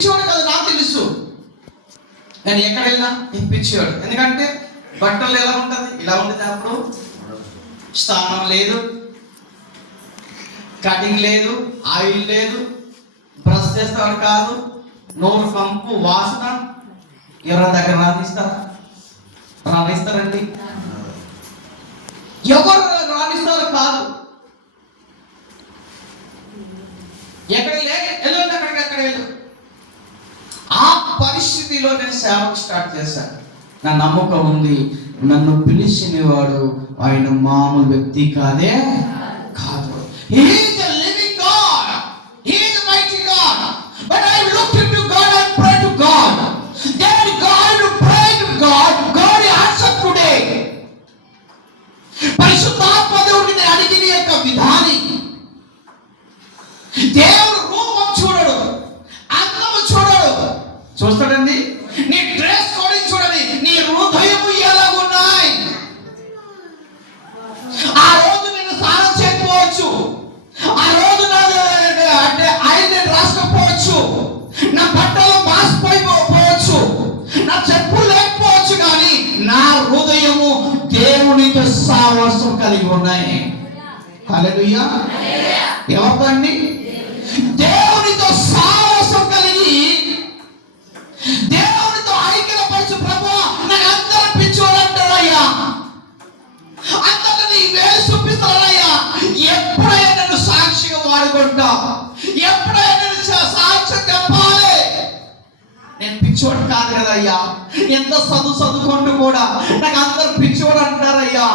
పిచ్చివాడు కదా నాకు తెలుసు, నేను ఎక్కడ వెళ్ళినా పిచ్చివాడు. ఎందుకంటే బట్టలు ఎలా ఉంటుంది, ఇలా ఉంటుంది. అప్పుడు స్నానం లేదు, కటింగ్ లేదు, ఆయిల్ లేదు, బ్రష్ చేస్తాడు కాదు, నోరు కంపు వాసన. ఎవరి దగ్గర రాణిస్తారండి? ఎవరు రాణిస్తారు కాదు. ఎక్కడ వెళ్ళు, అక్కడ వెళ్ళు. ఆ పరిస్థితిలో నేను సేవకు స్టార్ట్ చేశాను. నా నమ్మకం ఉంది, నన్ను పిలిచినవాడు ఆయన మామూలు వ్యక్తి కాదే కాదు. He is a living God. He is a mighty God. But I looked into God and prayed to God. Then God prayed to God. God answered today. పరిశుద్ధాత్మ దేవుడిని అడిగిన యొక్క విధాని దేవుడు రూపం చూడడు, అందము చూడడు. చూస్తాడండి నీ డ్రెస్ కోడింగ్ చూడండి, నీ హృదయము ఎలాగున్నాయి. ఆ రోజు నేను స్నానం చేయకపోవచ్చు, ఆ రోజు అంటే ఆయన రాసుకోవచ్చు, నా బట్టలు మాసిపోయిపోవచ్చు, నా చెప్పులు లేకపోవచ్చు, కానీ నా హృదయము దేవునితో సావాసం కలిగి ఉన్నాయి. హల్లెలూయా. ఎవరితో అండి? దేవునితో సావాసం కలిగి దేవునితో ఐక్యపరచు. ప్రభువా నాకు అందరూ పిచ్చోడు అంటారయ్యా, అందరూ నీ వేలు చూపిస్తారయ్యా. ఎప్పుడైనా నన్ను సాక్షిగా వాడుకుంటా, ఎప్పుడైనా నన్ను సాక్ష్యం చెప్పాలి. నేను పిచ్చోడు కాదు కదయ్యా, ఎంత చదువుకుంటూ కూడా నాకు అందరు పిచ్చోడు అంటారయ్యా.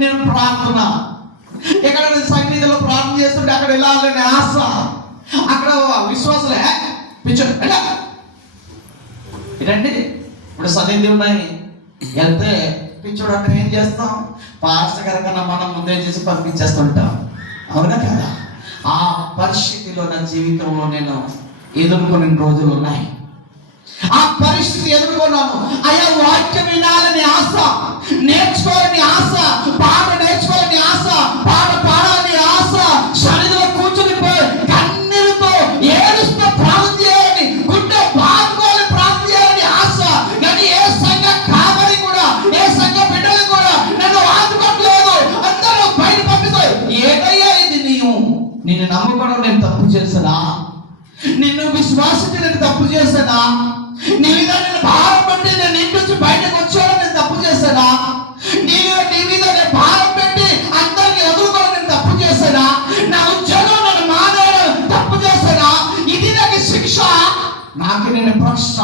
నేను ప్రార్థన ఎక్కడ సన్నిధిలో ప్రార్థన చేస్తుంటే అక్కడ వెళ్ళాలని ఆశ, అక్కడ విశ్వాసలే పిచ్చోడు ఏంటండి. ఇప్పుడు సన్నిధి ఉన్నాయి, వెళ్తే పిచ్చోడు అంటే ఏం చేస్తాం? పాస్టర్ గారి కన్నా మనం ముందే చేసి పంపించేస్తుంటాం, అవునా కదా? ఆ పరిస్థితిలో నా జీవితంలో నేను ఎదుర్కొనే రోజులు ఉన్నాయి. ఆ పరిస్థితి ఎదుర్కొన్నాను. అయ్యా వాక్యం వినాలని ఆశ, నేర్చుకోవాలని ఆశ, పాట నేర్చుకోవాలని ఆశ, పాట పాడాలని ఆశ, సన్నిధిలో కూర్చుని కన్నీరుతో ఏడుస్తూ ప్రార్థన చేయాలని, గుండె బాదుకోవాలని ప్రార్థన చేయాలని ఆశ. కానీ ఏ సంఘ కాదని కూడా, ఏ సంఘ బిడ్డలు కూడా నన్ను ఆదుకోవట్లేదు, అందరూ బయట పంపిస్తారు. ఏదయ్యా ఇది? నిన్ను నమ్ముకోవడం నేను తప్పు చేశానా? నిన్ను విశ్వాసించి నేను తప్పు చేశానా? నీ మీద నేను భారం పెట్టి నేను ఇంటి నుంచి బయటకు వచ్చాను, నేను తప్పు చేశానా? నీ మీద నేను భారం పెట్టి అందరికి ఎదుర్కోవడం నేను తప్పు చేశానా? నా ఉద్యోగం నన్ను మానేయడం తప్పు చేశానా? ఇది నాకు శిక్ష, నాకు నేను ప్రశ్న.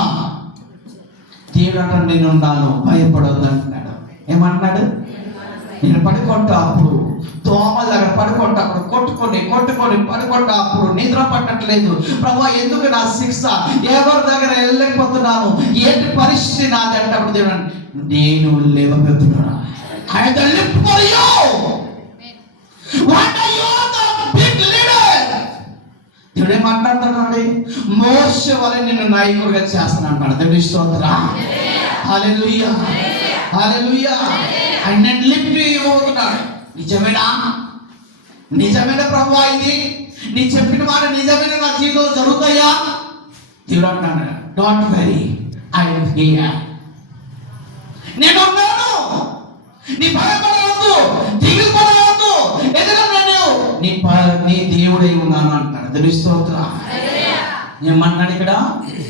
దేవుడు అంటే నేను ఉన్నాను, భయపడొద్దు అంటున్నాడు. ఏమంటున్నాడు? నేను పడుకుంటా, అప్పుడు దోమలు అక్కడ పడుకుంటా, అప్పుడు కొట్టుకొని పడుకుంటా, అప్పుడు నిద్ర పట్టట్లేదు. ప్రభువా ఎందుకు నా శిక్ష? ఎవరి దగ్గర వెళ్ళలేకపోతున్నాను, ఏంటి పరిస్థితి నాది అంటే అప్పుడు దేవుడు నేను లేవబెడుతున్నాను. దేవుడు ఏమంటాడు? మోషే వలె నిన్ను నాయకుడిగా చేస్తాను అంటాడు. దేవుడి స్తోత్రం. హల్లెలూయా, హల్లెలూయా. ఆయన లిఫ్ట్ ఇవ్వబోతున్నాడు. నిజమేనా ప్రభువా? ఇది నీ చెప్పిన మాట నిజమైన నా జీవితంలో జరుగుతాయా? దేవుడు అంటాడు, don't worry, I am here. నేను ఉన్నాను, నీ భయపడవద్దు, దిగులు పడవద్దు, ఎందుకంటే నేను నీ దేవుడై ఉన్నాను అంటాడు. దేవుని స్తోత్రం. ఏమన్నాడు ఇక్కడ?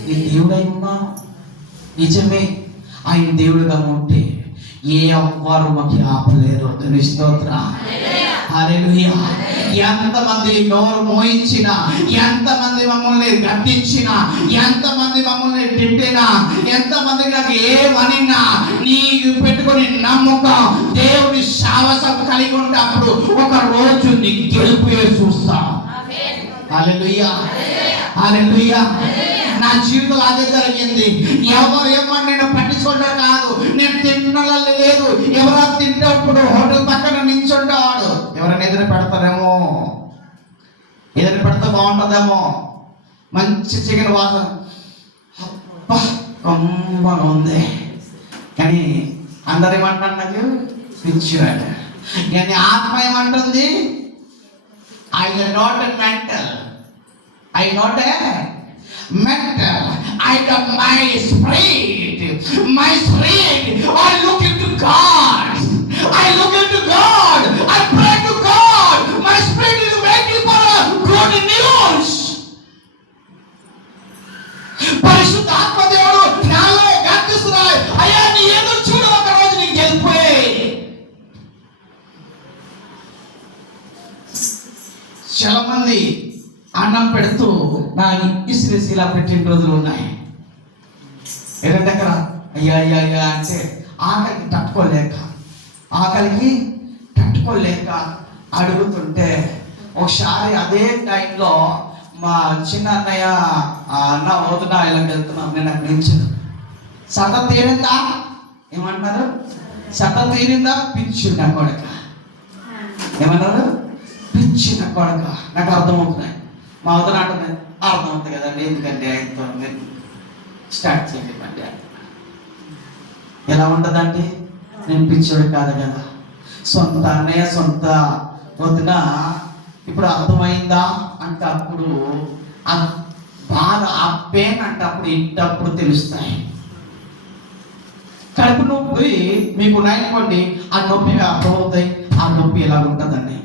నీ దేవుడై ఉన్నాను. నిజమే, ఆయన దేవుడుగా ఉంటే ఏ అవ్వారు మాకు ఆపలేరు. దేవుని స్తోత్రం. హల్లెలూయా. ఎంతమంది నోరు మోయించినా, ఎంతమంది మమ్మల్ని గద్దించినా, ఎంతమంది మమ్మల్ని తిట్టినా, ఎంతమంది నాకు ఏమనినా, నీకు పెట్టుకొని నమ్మకం దేవుని సావసం కలిగి ఉన్నప్పుడు ఒక రోజు నీ గెలుపు చూస్తాం. హల్లెలూయా, హల్లెలూయా. నా జీవితంలో అదే జరిగింది. ఎవరు ఏమన్నా నేను పట్టించుకుంటా కాదు, నేను తిన్నలే లేదు. ఎవరో తింటప్పుడు హోటల్ పక్కన నించుండేవాడు, ఎవరైనా ఎదురు పెడతారేమో, ఎదురు పెడితే బాగుంటుందేమో, మంచి చికెన్ వాసన, అబ్బా కమ్మగా ఉంది. కానీ అందరు ఏమంటారు? నాకు పిచ్చివాడు. కానీ ఆత్మ ఏమంటుంది? I not mental, I not mental, my spirit, I look into God. I look into God. I pray to God. My spirit is waiting for a good news. పరిశుద్ధాత్మ దేవుడు నాలో గర్తిస్తున్నాడు. అయ్యా నీ ఎదురు చూడు, ఒక రోజు నీకు గెలిపోయి. చాలా మంది అన్నం పెడుతూ నా ఇసిరేసి ఇలా పెట్టిన రోజులు ఉన్నాయి. ఏంటంటే అక్కడ అయ్యా అయ్యా అయ్యా అంటే ఆకలికి తట్టుకోలేక అడుగుతుంటే ఒకసారి అదే టైంలో మా చిన్న అన్నయ్య అన్న వదిన ఇలా వెళ్తున్నాం. నేను అక్కడ నిల్చున్నా. సట తీరిందా ఏమంటారు? సట తీరిందా? పిచ్చింది నా కొడక. ఏమన్నారు? పిచ్చిన కొడక. నాకు అర్థమవుతున్నాయి. మా వదిన అంటుంది అర్థమవుతుంది కదండి, ఎందుకంటే ఆయనతో స్టార్ట్ చేయలేమండి. ఎలా ఉంటుందండి? నేను పిచ్చోడు కాదు కదా. సొంత అన్నయ్య సొంత వదిన ఇప్పుడు అర్థమైందా అంటే అప్పుడు ఆ బాధ, ఆ పెయిన్ అంటే అప్పుడు ఇంటప్పుడు తెలుస్తాయి. కడుపు నొప్పి మీకు ఉన్నాయనుకోండి, ఆ నొప్పి అర్థమవుతాయి. ఆ నొప్పి ఎలా ఉంటుందండి?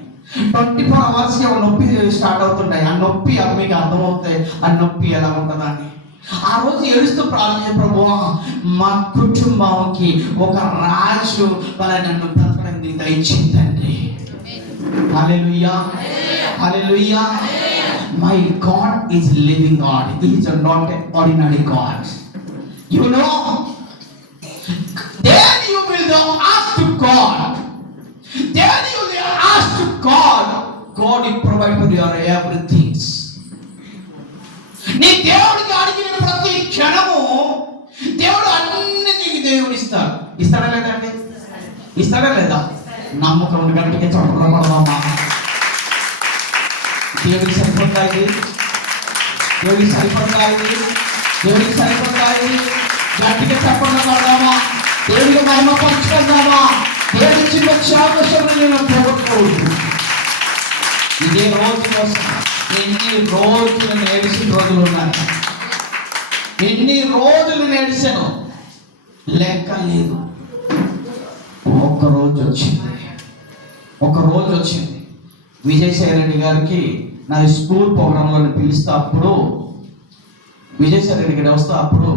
24 hours ఒక నొప్పి స్టార్ట్ అవుతుంటాయి. ఆ నొప్పి మీకు అర్థమవుతాయి. ఆ నొప్పి ఎలా ఉంటుందని ఆ రోజు ఏడుస్తూ ప్రార్థన, ప్రభువా మా కుటుంబానికి ఒక రాజు వాళ్ళ నన్ను బ్రతకడానికి దయచేయండి. హల్లెలూయా, హల్లెలూయా. My God is living God. He is not an ordinary God. You know, then you will ask to God. Then you will ask to God. God will provide for your everything. నీ దేవుడికి అడిగిన ప్రతి క్షణము దేవుడు అన్ని నీకు దేవుడు ఇస్తాడు. ఇస్తాడా లేదండి? ఇస్తాడా లేదా? నమ్మకం ఉండి గట్టిగా చప్పడమా. దేవుడికి సరిపోతాయి, దేవుడికి సరిపోతాయి, దేవుడికి సరిపోతాయి. గట్టిగా చప్పడమా. దేవుడికి మహిమ పంచుకుందామా. దేవుడి చిన్న క్షేమం నేను పోగొట్టుకోవద్దు. ఇదే రోజు కోసం ఎన్ని రోజులు నేడిసిన రోజులు ఉన్నాయి. ఎన్ని రోజులు నేడిసాను లెక్క లేదు. ఒక రోజు వచ్చింది విజయసాయి రెడ్డి గారికి నాది స్కూల్ ప్రోగ్రాంలో పిలిస్తే అప్పుడు విజయసాయి రెడ్డి గారు వస్తే అప్పుడు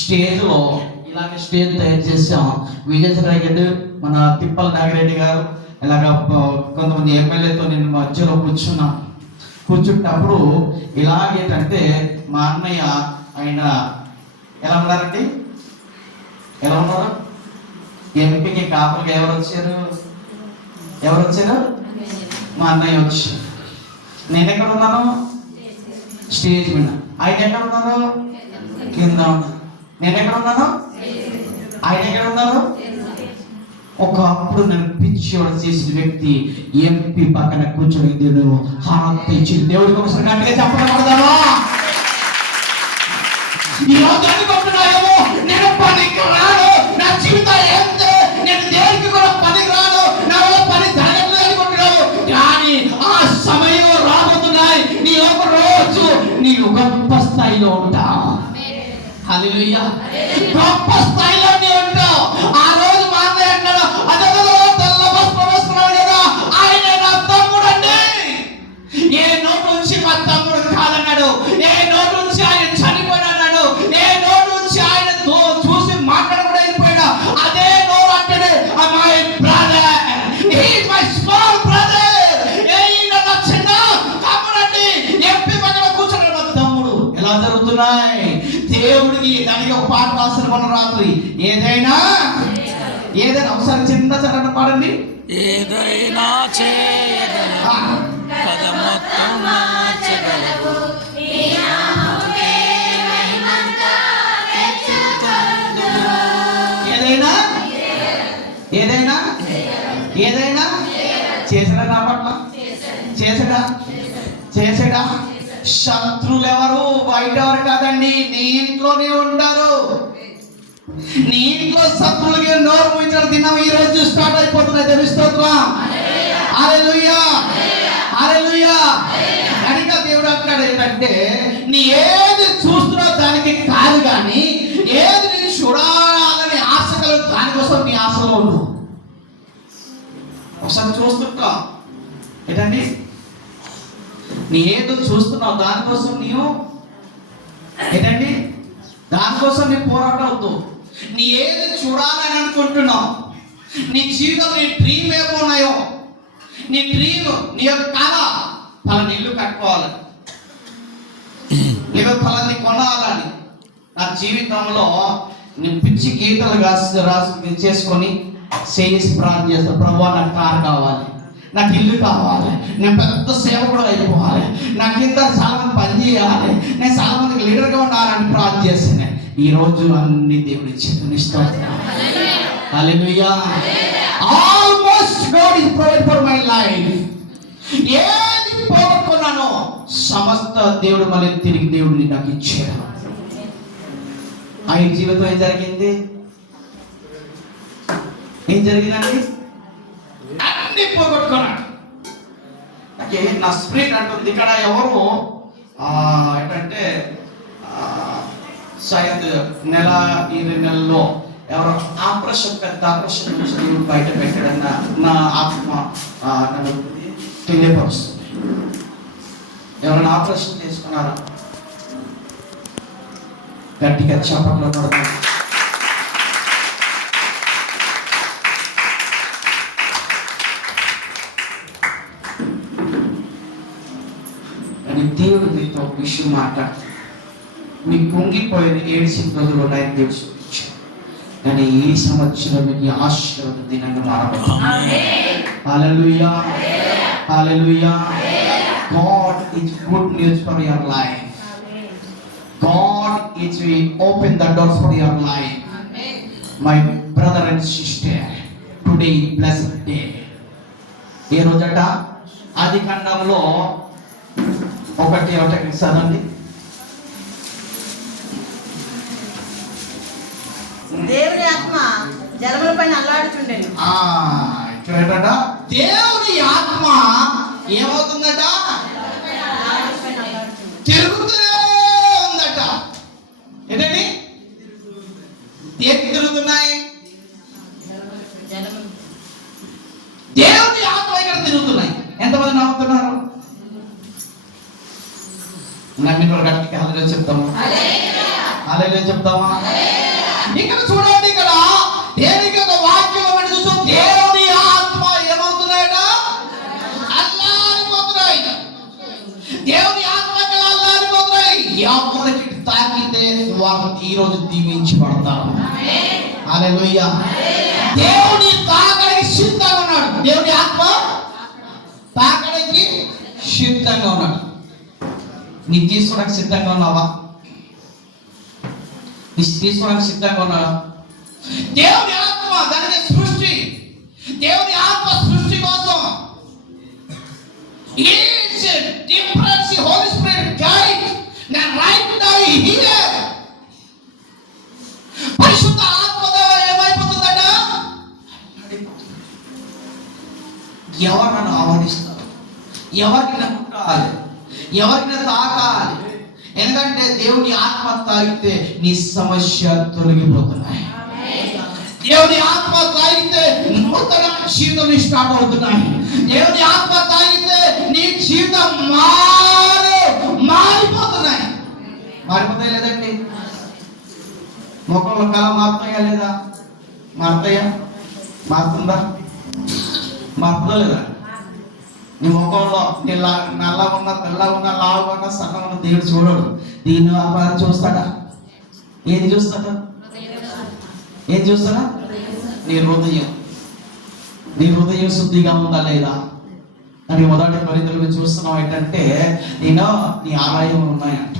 స్టేజ్లో ఇలాగే స్టేజ్ తయారు చేసాం. విజయసాయి రెడ్డి, మన తిప్పల నాగిరెడ్డి గారు, ఇలాగ కొంతమంది ఎమ్మెల్యేతో నేను మధ్యలో కూర్చుంటప్పుడు ఇలాగేంటంటే మా అన్నయ్య ఆయన ఎలా ఉన్నారండి? ఎలా ఉన్నారు? ఎంపీకి కాపులుగా ఎవరు వచ్చారు? మా అన్నయ్య వచ్చి. నేను ఎక్కడ ఉన్నాను? స్టేజ్ మీద. ఆయన ఎక్కడ ఉన్నారు? కింద ఉన్నారు. నేను ఎక్కడ ఉన్నాను? ఆయన ఎక్కడ ఉన్నారు? ఒకప్పుడు నేను పిచ్చివాడు చేసిన వ్యక్తి ఎంపీ పక్కన కూర్చొని దేవుడు హారతి ఇచ్చి దేవుడికి ఒకసారి గట్టిగా చెప్పకూడదామా? ఈ రోజు అనుకుంటున్నాయేమో నేను పనికి రాను, నా జీవితం ఏంటో, నేను దేనికి కూడా పనికి రాను, నా వల్ల పని జరగట్లేదు అనుకుంటున్నావు. కానీ ఆ సమయం రాబోతున్నాయి. నీ ఒక రోజు నీవు గొప్ప స్థాయిలో ఉంటావు. హల్లెలూయా. గొప్ప స్థాయిలో నీవు ఉంటావు. ఆ రోజు మా అన్నయ్య అన్నాడు, అదే తెల్ల వస్త్రం వేసుకున్నాడు కదా, ఆయన నా తమ్ముడు అండి. ఏ నోటు నుంచి మా తమ్ముడు కాదన్నాడు, ఏ నోటు నుంచి ఆయన చనిపోయాడు అన్నాడు, ఏ నోటు నుంచి ఆయన చూసి మాట్లాడకుండా అయిపోయాడు. అదే నోరు అంటాడు, my brother, he is my small brother. నా చిన్న తమ్ముడు అండి. ఎంపీ పక్కన కూర్చున్నాడు మా తమ్ముడు. ఎలా జరుగుతున్నాయి? దేవుడికి దానికి ఒక పాట రాసిన మన రాత్రి, ఏదైనా ఒకసారి చిన్న చక్కటి పాడండి. ఏదైనా చేయగలవు, ఏదైనా చేసాడా? నా పట్ల చేసాడా? శత్రువులు ఎవరు? బయట ఎవరు కాదండి, నీ ఇంట్లోనే ఉంటారు. నీ ఇంట్లో శత్రువులకి నోరు మూయించడం దినం ఈ రోజు స్టార్ట్ అయిపోతున్నాయి. తెలుస్తోందా? హల్లెలూయా, హల్లెలూయా. కనుక దేవుడు అంటాడు ఏంటంటే నీ ఏది చూస్తున్నావు దానికి కాదు, కానీ ఏది నేను చూడాలని ఆశ కలుగు దానికోసం నీ ఆశలో ఉండు. ఒకసారి చూస్తుంటా ఏంటండి, నీ ఏదో చూస్తున్నావు దానికోసం నీవు ఏంటండి, దానికోసం నీ పోరాటం అవుతావు. నీ ఏది చూడాలని అనుకుంటున్నావు, నీ జీవితం, నీ డ్రీమ్ ఏమున్నాయో, నీ డ్రీమ్, నీ యొక్క కళ పలానా ఇల్లు కట్టుకోవాలని, లేక పలాని కొనాలని, నా జీవితంలో నేను పిచ్చి గీతలు రాసి చేసుకొని చేసి ప్రార్థన చేస్తాను. ప్రభువా నాకు కారు కావాలి, నాకు ఇల్లు కావాలి, నేను పెద్ద సేవకుడు అయిపోవాలి, నా కింద చాలా మంది పని చేయాలి, నేను చాలా మందికి లీడర్గా ఉండాలని ప్రార్థన చేస్తాను. ఈ రోజు అన్ని దేవుడి ఇచ్చిన స్తోత్రం. Hallelujah. Almost God is provide for my life. ఏది పోగొట్టుకున్నానో సమస్త దేవుడు మళ్ళీ తిరిగి దేవుడిని నాకు ఇచ్చాడు. ఆయన జీవితం ఏం జరిగింది, ఏం జరిగిందండి, అన్ని పోగొట్టుకున్నాడు. ఓకే, నా స్పిరిట్ అంటుంది ఇక్కడ ఎవరు ఏంటంటే సైద్ నెల 2 నెలల్లో ఎవరో ఆపరేషన్, పెద్ద ఆపరేషన్ నుంచి దేవుడు బయట పెట్టాడన్న నా ఆత్మ నన్ను తెలియపరుస్తుంది. ఎవరైనా ఆపరేషన్ చేసుకున్నారా? గట్టిగా చప్పట్లు పడతారు. దేవుడు మీతో ఒక విషయం మాట్లాడుతుంది. మీకు కుంగిపోయిన 7 రోజులు ఉన్నాయని దేవుడు చూపించాడు, కానీ ఈ సంవత్సరం మీకు ఆశీర్వాద దినంగా మారబోతుంది. హల్లెలూయా, హల్లెలూయా. God is good news for your life. God is will open the doors for your life. My brother and sister, today blessed day. ఏ రోజట? ఆది కాండంలో 1:1 చదవండి. దేవుని ఆత్మ జలములపైన అల్లాడుచుండెను. చూడట, దేవుని ఆత్మ ఏమవుతుందట? తిరుగుతూనే ఉందట. ఏంటండి? దేనికి తిరుగుతున్నాయి? దేవుని ఆత్మ ఇక్కడ తిరుగుతున్నాయి. ఎంతమంది నమ్ముతున్నారు? నమ్మిన వాళ్ళు గట్టిగా హల్లెలూయా చెప్తాము, హల్లెలూయా చెప్తామా? ఇక్కడ చూడండి, ఇక్కడ దేవునికి ఒక వాక్యం అని చూస్తాం. దేవుని ఆత్మ ఏమవుతున్నాయట? అల్లాడిపోతున్నాయి. దేవుని ఆత్మ ఇక్కడ అల్లాడిపోతున్నాయి. ఎవరికి తాకితే వారు ఈ రోజు దీవించబడతారు. హల్లెలూయా. దేవుని తాకడానికి సిద్ధంగా ఉన్నాడు. దేవుని ఆత్మ తాకడానికి సిద్ధంగా ఉన్నాడు. నీ తీసుకోవడానికి సిద్ధంగా ఉన్నావా? నీ తీసుకోవడానికి సిద్ధంగా ఉన్నావా? దేవుని ఆత్మ దానికి సృష్టి, దేవుని ఆత్మ సృష్టి కోసం holy spirit guide right now here. పరిశుద్ధ ఆత్మ ఏమైపోతుందట? ఎవరిని ఆహ్వానిస్తారు, ఎవరిని ముట్టాలి, ఎవరిని తాకాలి. ఎందుకంటే దేవుని ఆత్మ తాగితే నీ సమస్య తొలగిపోతున్నాయి. దేవుని ఆత్మ తాగితే నూతన జీవితం స్టార్ట్ అవుతున్నాయి. దేవుని ఆత్మ తాగితే నీ జీవితం మారిపోతున్నాయి. మారిపోతాయి లేదండి? ముఖంలో కళ మారుతాయా లేదా? మారుతాయా? మారుతుందా? మారుతుందా లేదా? నీ ముఖంలో నల్లగా ఉన్నా, తెల్లగా ఉన్నా, లావుగా ఉన్నా, సన్నగా ఉన్నా దేవుడు చూడడు. దీన్ని వ్యాపారం చూస్తాడా? ఏది చూస్తాడా? ఏం చూస్తాడా? నీ హృదయం, నీ హృదయం శుద్ధిగా ఉందా లేదా అని మొదటి కొరింథీయులు చూస్తున్నాం. ఏంటంటే నేను నీ ఆలయములు ఉన్నాయంట.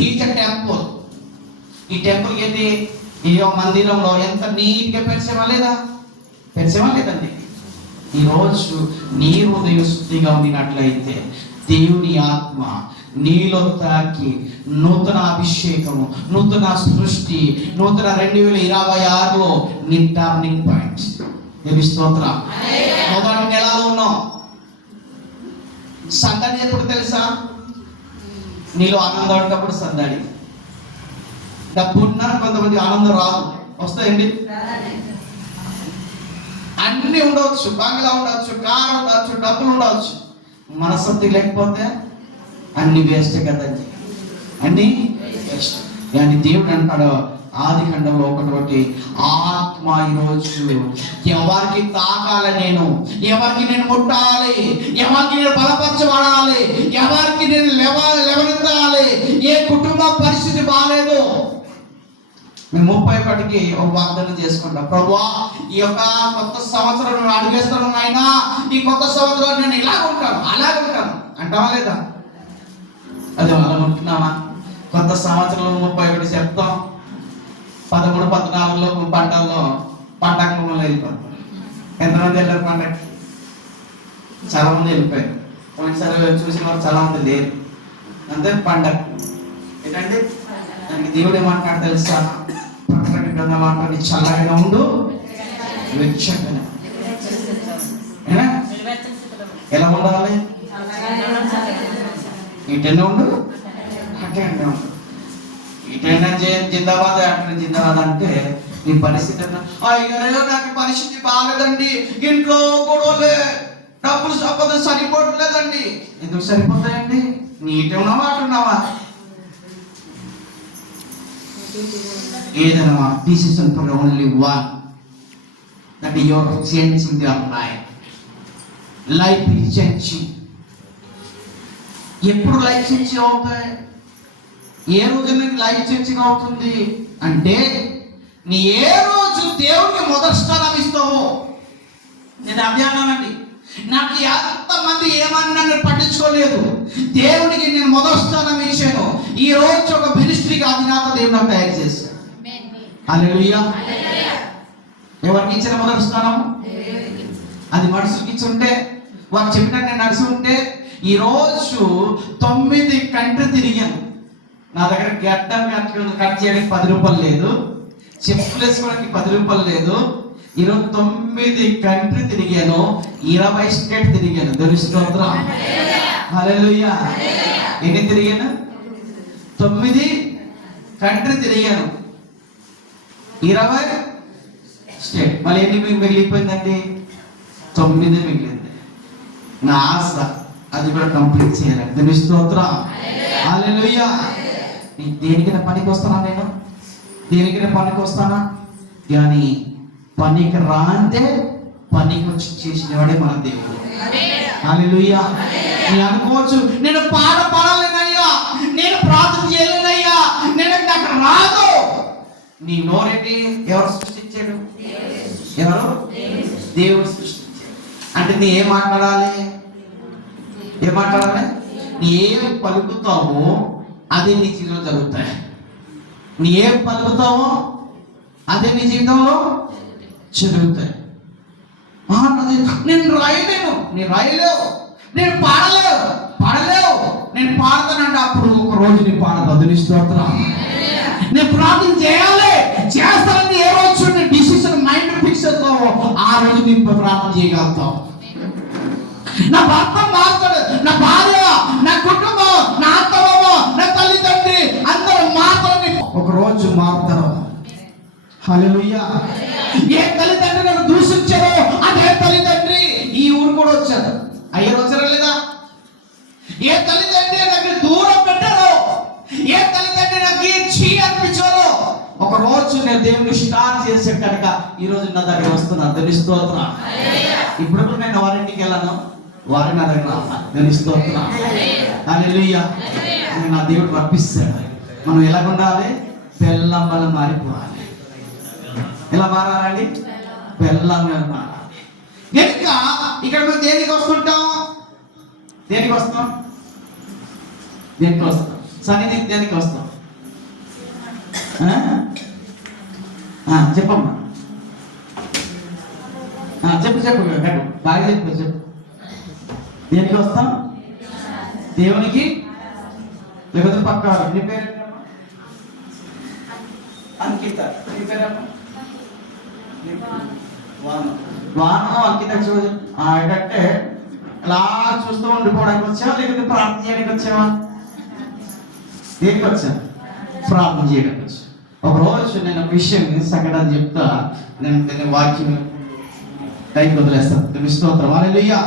Is a temple. ఈ టెంపుల్ ఏంటి? ఈ మందిరంలో ఎంత నీట్గా పెంచేవా లేదా? పెంచేవా లేదండి? ఈరోజు నీ హృదయం శుద్ధిగా ఉండినట్లయితే దేవుని ఆత్మ నీలో తాకి నూతన అభిషేకము, నూతన సృష్టి, నూతన 2026లో నీ టర్నింగ్ పాయింట్. దేవి స్తోత్రం. మొదటి నెలలో ఉన్నాం, సందడి ఎప్పుడు తెలుసా? నీలో ఆనందం ఉన్నప్పుడు సందడి. డబ్బు ఉన్నా కొంతమంది ఆనందం రాదు. వస్తాయండి? అన్ని ఉండవచ్చు, బంగ్లా ఉండవచ్చు, కారు ఉండవచ్చు, డబ్బులు ఉండవచ్చు, మనశ్శాంతి లేకపోతే అన్ని వేస్ట్ కదండి, అన్ని వేస్ట్. కానీ దేవుడు అంటాడు ఆది ఖండంలో ఒకటి, ఆత్మ ఈరోజు ఎవరికి తాకాలి, ఎవరికి నేను ముట్టాలి, ఎవరికి నేను బలపరచబడాలి, ఎవరికి నేను లేవనెత్తాలి. ఏ కుటుంబ పరిస్థితి బాగాలేదు, మేము 31కి ఒక వాగ్దానం చేసుకుంటాం. ప్రభువా, ఈ యొక్క కొత్త సంవత్సరం నేను అడుగేస్తాను నాయనా, ఈ కొత్త సంవత్సరం నేను ఇలా ఉంటాను అలాగే ఉంటాను అంటావా లేదా? అదే అలా ఉంటున్నావా? కొత్త సంవత్సరంలో 31 చెప్తాం, 13, 14లో పంటల్లో పంటకు వెళ్ళిపోతాం. ఎంతమంది వెళ్ళారు పంటకి? చాలా మంది వెళ్ళిపోయారు. పోయినసారి చూసిన వారు చాలా మంది లేరు. అంతే పండగ ఏంటంటే దానికి దేవుడు ఏమంటాడు తెలుసా? ప్రకటన గ్రంథంలో అంటాడు, చల్లగా ఉండు, వెచ్చగా. ఎలా ఉండాలి? ఇటెన్నే ఉండు, అటెండే ఉండు. ఇటైనా జిందాబాద్ అక్కడ జిందాబాద్ అంటే నీ పరిస్థితి అయ్యో నాకు పరిస్థితి బాగాలేదండి, ఇంట్లో గొడవలే, డబ్బులు సంపద సరిపోవట్లేదండి. ఎందుకు సరిపోతాయండి? నీటే ఉన్నావా అటున్నావా? ఏదైనా decision for only one, that you are changing your life is changing. ఎప్పుడు లైఫ్ చేంజింగ్ అవుతాయి? ఏ రోజు నీకు లైఫ్ చేంజింగ్ అవుతుంది అంటే నీ ఏ రోజు దేవుడికి మొదటి స్థానం ఇస్తావో. నేను అభియానండి, నాకు ఎంతమంది ఏమన్నా పట్టించుకోలేదు, దేవుడికి నేను మొదటి స్థానం ఇచ్చాను. ఈ రోజు ఒక మినిస్ట్రీకి అధినేత దేవుడు నాకు తయారు చేశాను. హల్లెలూయా. ఎవరికి ఇచ్చిన మొదటి స్థానం? అది మనుషులకి ఇచ్చి ఉంటే, వారు చెప్పినట్టు నేను నడిచి ఉంటే ఈ రోజు 9 కంట్రీ తిరిగాను. నా దగ్గర గడ్డం కట్ చేయడానికి 10 రూపాయలు లేదు, చెప్పులు వేసుకోవడానికి 10 రూపాయలు లేదు. ఈరోజు 9 కంట్రీ తిరిగాను, 20 స్టేట్ తిరిగాను. దేవుని స్తోత్రం. హల్లెలూయా. ఎన్ని తిరిగాను? 9 కంట్రీ తిరిగాను, 20 స్టేట్. మళ్ళీ ఎన్ని మిగిలిపోయిందండి? 9 మిగిలింది. నా ఆశ అది కూడా కంప్లీట్ చేయాలి. దేవుని స్తోత్రం. హల్లెలూయా. దేనికైనా పనికి వస్తానా? నేను దేనికైనా పనికి వస్తానా? కానీ పనికి రాందే పనికి వచ్చి చేసినవాడే మన దేవుడు. హల్లెలూయా. నీ అనుకోవచ్చు, నేను పాట పాడలేనయ్యా, నేను ప్రార్థన చేయలేనయ్యా, నాకు రాదు. నీ నోరేంటి? ఎవరు సృష్టించాడు? ఎవరు? దేవుడు సృష్టించాడు. అంటే నీ ఏం మాట్లాడాలి? నీ ఏం పలుకుతావో అదే నీ జీవితంలో జరుగుతాయి. నీ ఏం పలుకుతావో అదే నీ జీవితంలో జరుగుతాయి. నేను రాయలేను, నేను రాయలేవు, నేను పాడలేవు, నేను పాడతానంటే అప్పుడు ఒక రోజు నీ పాడతావు. దేవుని స్తోత్రం. నేను ప్రార్థన చేస్తానని ఏ రోజు నీ డిసిషన్ మైండ్ ఫిక్స్ అవుతావో ఆ రోజు నీ ప్రార్థన చేయగలుగుతావు. నా భర్త మారుతాడు, నా భార్య, నా కుటుంబం, నా అత్తమామ, నా తల్లిదండ్రి అందరూ మాత్రమే ఒక రోజు మారుతారు. హల్లెలూయా. ఏ తల్లిదండ్రి నన్ను దూషించారో అదే తల్లిదండ్రి ఈ ఊరు కూడా వచ్చారు. అయ్యారు, వచ్చారా లేదా? ఏ తల్లిదండ్రి నాకు దూరం పెట్టారో, ఏ తల్లిదండ్రి నాకు చీ అనిపించారో ఒక రోజు నేను దేవుని స్టార్ట్ చేసే కనుక ఈ రోజు నా దగ్గర వస్తున్నాను. దేవుని స్తోత్రం. ఇప్పుడు నేను వారింటికి వెళ్ళాను, వారి నా దగ్గర రావాలి. దేవుని స్తోత్రం. హల్లెలూయా. నా దేవుడు రప్పిస్తాడు. మనం ఎలా ఉండాలి? బెల్లం వల్ల మారిపోవాలి. ఎలా మారాలండి? బెల్లం వల్ల మారాలి. కనుక ఇక్కడ మేము దేనికి వస్తుంటాం? దేనికి వస్తాం? సన్నిధి దేనికి వస్తాం? చెప్పమ్మా, చెప్పు బాగా చెప్పు. దేనికి వస్తాం? దేవునికి. లేకపోతే పక్క నీ పేరు అంకిత, నీ పేరు వాన, అంకిత. ఏంటంటే అలా చూస్తూ ఉండిపోవడానికి వచ్చావా లేకపోతే ప్రార్థన చేయడానికి వచ్చావా? దేనికి వచ్చా? ప్రార్థన చేయడానికి వచ్చా. ఒక రోజు నేను ఒక విషయం సంఘటన చెప్తా. నేను వాక్యం టైంకి వదిలేస్తాను. స్తోత్రం హల్లెలూయా.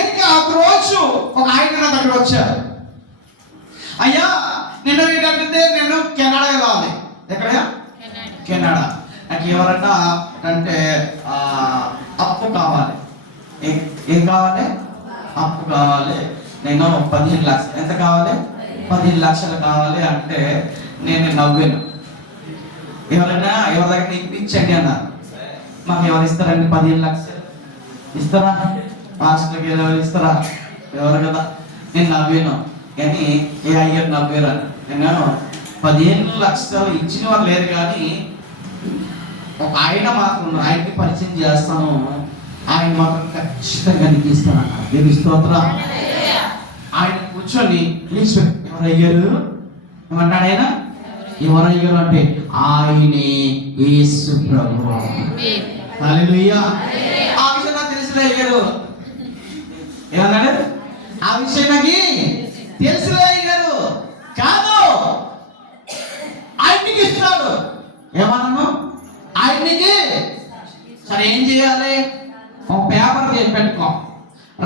ఇంకా ఒక రోజు ఒక ఆయన నా దగ్గర వచ్చారు. అయ్యా నిన్న ఏంటంటే నేను కెనడా వెళ్ళాలి. ఎక్కడయ్యా? కెనడా. నాకు ఎవరన్నా అంటే అప్పు కావాలి. ఏం కావాలి? అప్పు కావాలి. నేను 15 లక్షలు. ఎంత కావాలి? 15 లక్షలు కావాలి అంటే నేను నవ్వాను. ఎవరైనా ఎవరి దగ్గర ఇప్పించండి అన్నారు. మాకు ఎవరు ఇస్తారండి 15 లక్షలు? ఇస్తారా? పాస్టర్కి ఎవరు ఇస్తారా? ఎవరు కదా. నేను నవ్వాను. కానీ ఏ అయ్యారు నవ్వారు. నేను 15 లక్షలు ఇచ్చిన వారు లేరు, కానీ ఒక ఆయన మాకు ఆయనకి పరిచయం చేస్తాను. ఆయన మాత్రం ఖచ్చితంగా నీకు ఇస్తానన్నారు. దేవుని స్తోత్రం. ఆయన కూర్చొని ఎవరయ్యారు ఏమన్నాడు ఆయన? ఎవరయ్యారు అంటే ఆయనే యేసు ప్రభువు. హల్లెలూయా. ఆ విషయం నాకు తెలిసిన అయ్యారు. ఏమన్నాడు? ఆ విషయం నాకు తెలిసిన అయ్యారు కాదు, ఆయనకి ఇస్తున్నాడు. ఏమన్నాను? ఆయనకి. సరే ఏం చేయాలి? ఒక పేపర్ చేసి పెట్టుకో,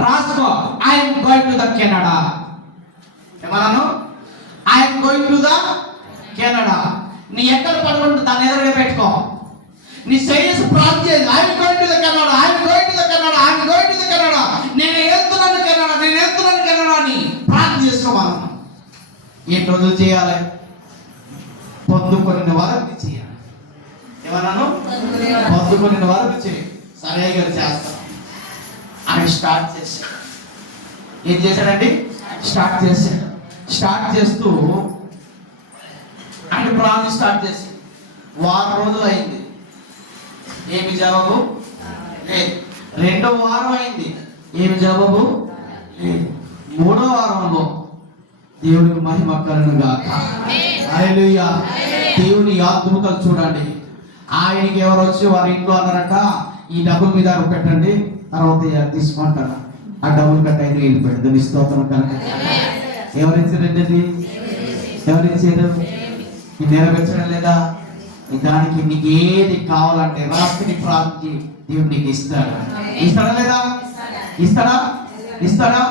రాసుకో. I'm going to the Canada. ఏమన్నాను? I'm going to the Canada. నీ ఎక్కడ పడుకుంటు దాన్ని ఎదురుగా పెట్టుకో. నీ సైన్స్ ప్రార్థన చేయాలి. I'm going to the Canada, I'm going to the Canada, I'm going to the Canada. నేను వెళ్తున్నాను కెనడా, నేను వెళ్తున్నాను కెనడా అని ప్రార్థన చేసుకోవాలి. ఎన్ని రోజులు చేయాలి? పొందుకొని వరకు చేయాలి. ఏమన్నాను? పొందుకొని వరకు చేయాలి. సరే గారు చేస్తాం. ఆయన స్టార్ట్ చేశాడు. ఏం చేశాడండి? స్టార్ట్ చేశాడు. స్టార్ట్ చేస్తూ ఆయన ప్రార్థన స్టార్ట్ చేసి 1 రోజులు అయింది. ఏమి జవాబు లేదు. 2వ వారం అయింది. ఏమి జవాబు లేదు. 3వ వారంలో దేవునికి మహిమ కలుగును గాక. హల్లెలూయా. దేవుని అద్భుతాలు చూడండి. ఆయనకి ఎవరు వచ్చి వారి ఇంట్లో అన్నారట, ఈ డబ్బుల మీద పెట్టండి, తర్వాత తీసుకుంటారు. ఆ డబ్బులు కట్ట ఆయన వెళ్ళిపోయాడు. దాని స్తోత్రం కనుక. ఎవరిచ్చారండి? ఎవరిచ్చారు? నెరవేర్చడం లేదా? దానికి నీకు ఏది కావాలంటే రాత్రి ప్రార్థి దేవుడు నీకు ఇస్తాడు. ఇస్తాడా లేదా? ఇస్తాడా? ఇస్తాడా?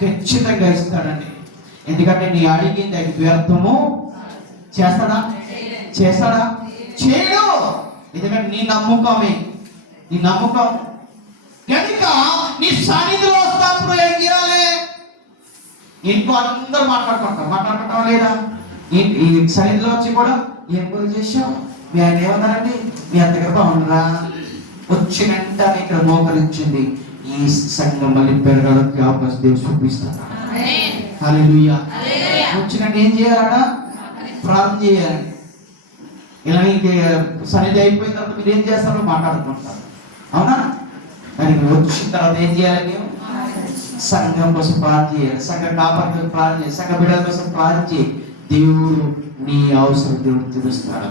ఖచ్చితంగా ఇస్తాడండి. ఎందుకంటే నీ అడిగింది అది వ్యర్థము చేస్తాడా? చేస్తాడా? చేయడు. ఎందుకంటే నీ నమ్మకమే, నీ నమ్మకం కనుక నీ సన్నిధిలో వస్తాప్పుడు ఏం చేయాలి? ఇంట్లో అందరూ మాట్లాడుకుంటాం లేదా? ఈ సన్నిధిలో వచ్చి కూడా ఏం పూజ చేసావు? మీ ఆయన ఏమన్నారండి? మీ అంతగా బాగుండరా? వచ్చి వెంటనే ఇక్కడ మోకరించింది. ఈ సంఘం మళ్ళీ పెరగడానికి అవకాశం దేవుడు చూపిస్తాడు. హల్లెలూయా. వచ్చినట్టు ఏం చేయాలట? ప్రార్థన చేయాలి. ఇలా సన్నిధి అయిపోయిన తర్వాత మీరు ఏం చేస్తారో మాట్లాడుకుంటారు. అవునా? కానీ వచ్చిన తర్వాత ఏం చేయాలి? మేము సంఘం కోసం ప్రార్థన చేయాలి. సంఘ కాపాడు కోసం ప్రార్థన చేయాలి. సంఘ బిడ్డల కోసం ప్రార్థన చేయాలి. దేవుడు నీ అవసరం దేవుడు తెలుస్తాడు.